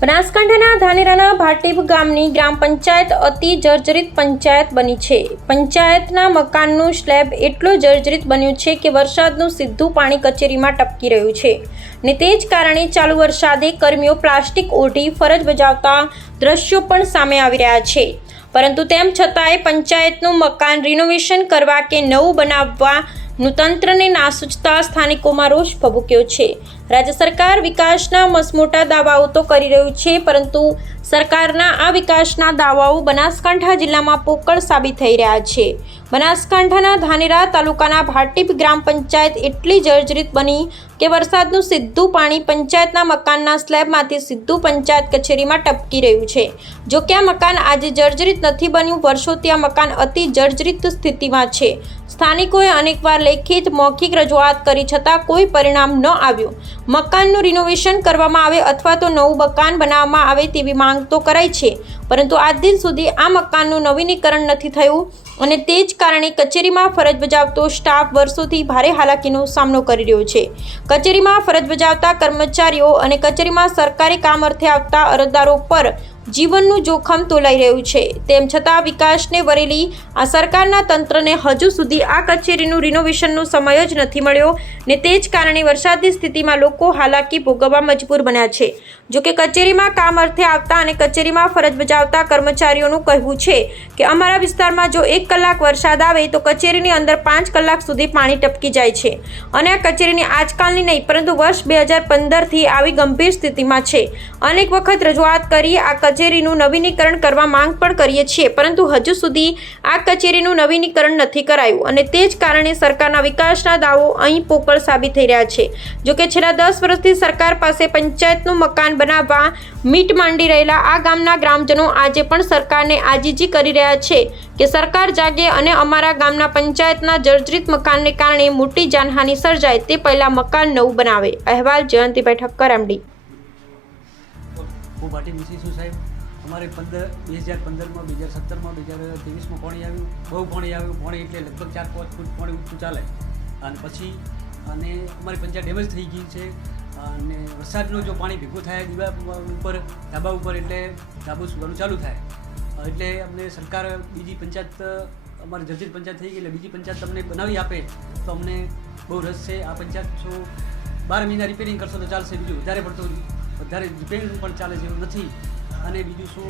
બનાસકાંઠાના ધાનેરાના ભાટીપ ગામની ગ્રામ પંચાયત અતિ જર્જરિત પંચાયત બની છે. પંચાયતના મકાનનું સ્લેબ એટલું જર્જરિત બન્યું છે કે વરસાદનું સીધું પાણી કચેરીમાં ટપકી રહ્યું છે. ને તે જ કારણે ચાલુ વરસાદે કર્મીઓ પ્લાસ્ટિક ઓઢી ફરજ બજાવતા દ્રશ્યો પણ સામે આવી રહ્યા છે. પરંતુ તેમ છતાંય પંચાયતનું મકાન રિનોવેશન કરવા કે નવું ના સૂચતા સ્થાનિકોમાં રોષ ભભૂક્યો છે. રાજ્ય સરકાર વિકાસના મસમોટા દાવાઓ તો કરી રહ્યું છે, પરંતુ સરકારના આ વિકાસના દાવાઓ બનાસકાંઠા જિલ્લામાં પોકળ સાબિત થઈ રહ્યા છે. બનાસકાંઠાના ધાનેરા તાલુકાના ભાટીપ ગ્રામ પંચાયત એટલી જર્જરિત બની કે વરસાદનું સીધું પાણી પંચાયતના મકાનના સ્લેબમાંથી સીધું પંચાયત કચેરીમાં ટપકી રહ્યું છે. જો કે આ મકાન આજે જર્જરિત નથી બન્યું, વર્ષોથી આ મકાન અતિ જર્જરિત સ્થિતિમાં છે. સ્થાનિકોએ અનેકવાર લેખિત મૌખિક રજૂઆત કરી છતાં કોઈ પરિણામ ન આવ્યું. મકાનનું રિનોવેશન કરવામાં આવે અથવા તો નવું મકાન બનાવવામાં આવે તેવી માંગ તો કરાઈ છે, પરંતુ આજ દિન સુધી આ મકાનનું નવીનીકરણ નથી થયું અને તે જ કારણે કચેરીમાં ફરજ બજાવતો સ્ટાફ વર્ષોથી ભારે હાલાકીનો સામનો કરી રહ્યો છે. કચેરીમાં ફરજ બજાવતા કર્મચારીઓ અને કચેરીમાં સરકારી કામ અર્થે આવતા અરજદારો પર જીવનનું જોખમ તોલાઈ રહ્યું છે. તેમ છતાં વિકાસને વરેલી આ સરકારના તંત્રને હજુ સુધી આ કચેરીનું રિનોવેશનનો સમય જ નથી મળ્યો ને તે જ કારણે વરસાદની સ્થિતિમાં લોકો હાલાકી ભોગવવા મજબૂર બન્યા છે. જોકે કચેરીમાં કામ અર્થે આવતા અને કચેરીમાં ફરજ બજાવતા કર્મચારીઓનું કહેવું છે કે અમારા વિસ્તારમાં જો એક કલાક વરસાદ આવે તો કચેરીની અંદર પાંચ કલાક સુધી પાણી ટપકી જાય છે. અને આ કચેરીની આજકાલની નહીં, પરંતુ વર્ષ બે હજાર પંદરથી આવી ગંભીર સ્થિતિમાં છે. અનેક વખત રજૂઆત કરી આ કચેરીનું નવીનીકરણ કરવા માંગ પણ કરીએ છીએ, પરંતુ હજુ સુધી આ કચેરીનું નવીનીકરણ નથી કરાયું અને તે જ કારણે સરકારના વિકાસના દાવો અહીં પોકળ સાબિત થઈ રહ્યા છે. જોકે છેલ્લા દસ વર્ષથી સરકાર પાસે પંચાયતનું મકાન બનાવવા મીટ માંડી રહેલા આ ગામના ગ્રામજનો આજે પણ સરકારને આજીજી કરી રહ્યા છે કે સરકાર જાગે અને અમારા ગામના પંચાયતના જર્જરિત મકાનને કારણે મોટી જાનહાનિ સર્જાય તે પહેલા મકાન નવું બનાવે. અહેવાલ જયંતિભાઈ ઠક્કર એમડી હું માટે વિશેષુ સાહેબ? અમારે પંદર, બે હજાર પંદરમાં, બે હજાર સત્તરમાં, બે હજાર ત્રેવીસમાં પાણી આવ્યું, બહુ પાણી આવ્યું, પાણી એટલે લગભગ ચાર, પાંચ ફૂટ પાણી ઊંચું ચાલે. અને પછી, અને અમારી પંચાયત ડેમેજ થઈ ગઈ છે. અને વરસાદનું જો પાણી ભેગું થાય દીવા ઉપર, ધાબા ઉપર એટલે ધાબુ સુવાનું ચાલુ થાય. એટલે અમને સરકાર બીજી પંચાયત, અમારી જર્જિત પંચાયત થઈ ગઈ એટલે બીજી પંચાયત તમને બનાવી આપે, તો અમને બહુ રસ છે. આ પંચાયત જો બાર મહિના રિપેરિંગ કરશો તો ચાલશે, બીજું વધારે પડતું વધારે ડિપેન્ડ પણ ચાલે છે એવું નથી. અને બીજું શું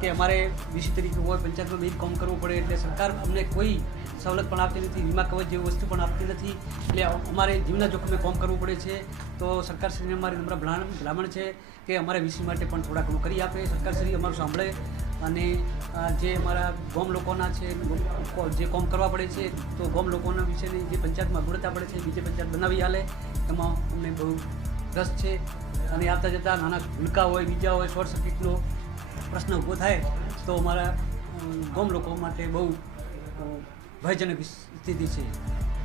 કે અમારે વીસી તરીકે હોય, પંચાયતમાં બી કામ કરવું પડે એટલે સરકાર અમને કોઈ સવલત પણ આપતી નથી, વીમા કવચ જેવી વસ્તુ પણ આપતી નથી. એટલે અમારે જીવના જોખમે કામ કરવું પડે છે. તો સરકારશ્રીને અમારી નમ્ર ભલામણ છે કે અમારે વીસી માટે પણ થોડા ઘણું કરી આપે. સરકારશ્રી અમારું સાંભળે અને જે અમારા ગોમ લોકોના છે જે કામ કરવા પડે છે, તો ગોમ લોકોના વિશેની જે પંચાયતમાં ગુણતા પડે છે, બીજે પંચાયત બનાવી હાલે એમાં અમને બહુ રસ છે. અને આવતા જતાં નાના ભૂલકા હોય, બીજા હોય શોર્ટ સર્કિટનો પ્રશ્ન ઊભો થાય, તો અમારા ગામ લોકો માટે બહુ ભયજનક સ્થિતિ છે.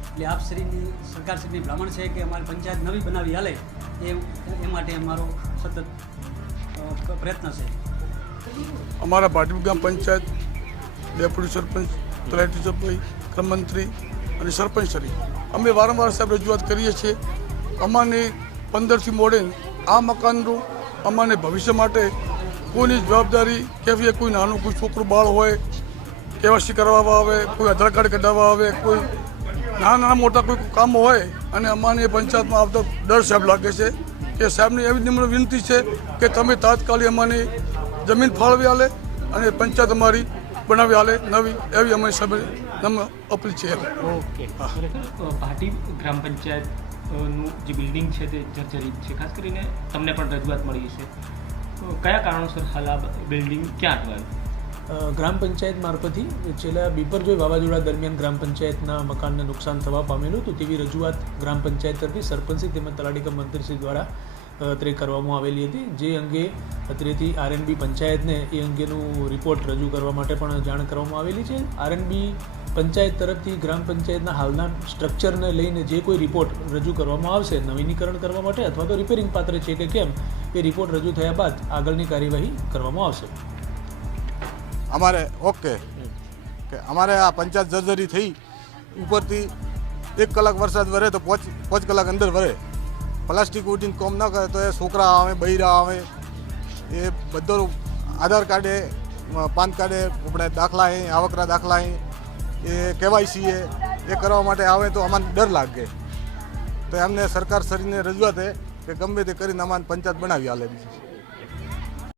એટલે આપશ્રીની સરકારશ્રીની ભ્રમણ છે કે અમારી પંચાયત નવી બનાવી હાલે, એ એ માટે અમારો સતત પ્રયત્ન છે. અમારા ભાટવી ગામ પંચાયત, ડેપ્યુટી સરપંચ, તલાટી સરપંચ ક્રમમંત્રી અને સરપંચ શ્રી. અમે વારંવાર સાહેબ રજૂઆત કરીએ છીએ, અમાને પંદરથી મોડે આ મકાનનું અમને ભવિષ્ય માટે કોઈની જવાબદારી કેવી કોઈ નાનું કોઈ છોકરું બાળ હોય કેવાસી કરવામાં આવે કોઈ આધાર કાર્ડ કઢાવવા આવે કોઈ નાના નાના મોટા કોઈ કામો હોય અને અમારી પંચાયતમાં આવતા ડર સાહેબ લાગે છે કે સાહેબની એવી નિમ્ર વિનંતી છે કે તમે તાત્કાલિક અમારી જમીન ફાળવી આલે અને પંચાયત અમારી બનાવી આલે નવી એવી અમારી સાહેબ અપીલ છે. ઓકે. ગ્રામ પંચાયત નું જે બિલ્ડિંગ છે તે જર્જરિત છે. ખાસ કરીને તમને પણ રજૂઆત મળી છે કયા કારણોસર હાલ આ બિલ્ડિંગ ક્યાં અટવાયું? ગ્રામ પંચાયત મારફતથી છેલ્લા બિપરજોય વાવાઝોડા દરમિયાન ગ્રામ પંચાયતના મકાનને નુકસાન થવા પામેલું હતું તેવી રજૂઆત ગ્રામ પંચાયત તરફથી સરપંચી તેમજ તલાટીકા મંત્રીશ્રી દ્વારા અત્રે કરવામાં આવેલી હતી. જે અંગે અત્રેથી આરએનબી પંચાયતને એ અંગેનું રિપોર્ટ રજૂ કરવા માટે પણ જાણ કરવામાં આવેલી છે. આરએનબી પંચાયત તરફથી ગ્રામ પંચાયતના હાલના સ્ટ્રક્ચરને લઈને જે કોઈ રિપોર્ટ રજૂ કરવામાં આવશે, નવીનીકરણ કરવા માટે અથવા તો રિપેરિંગ પાત્ર છે કે કેમ, એ રિપોર્ટ રજૂ થયા બાદ આગળની કાર્યવાહી કરવામાં આવશે. અમારે, ઓકે. કે અમારે આ પંચાયત જર્જરી થઈ, ઉપરથી એક કલાક વરસાદ વરે તો પાંચ પાંચ કલાક અંદર વરે. પ્લાસ્ટિક ઉઠીને કોમ ન કરે તો એ છોકરા આવે, બૈરા આવે, એ બધો આધાર કાર્ડે પાન કાર્ડે આપણે દાખલા અહીં આવકરા દાખલા અહીં એ કેવાયસી એ એ કરવા માટે આવે તો અમાને ડર લાગે. તો એમને સરકાર શરીરને રજૂઆત કે ગમે તે કરીને અમારે પંચાયત બનાવી આલે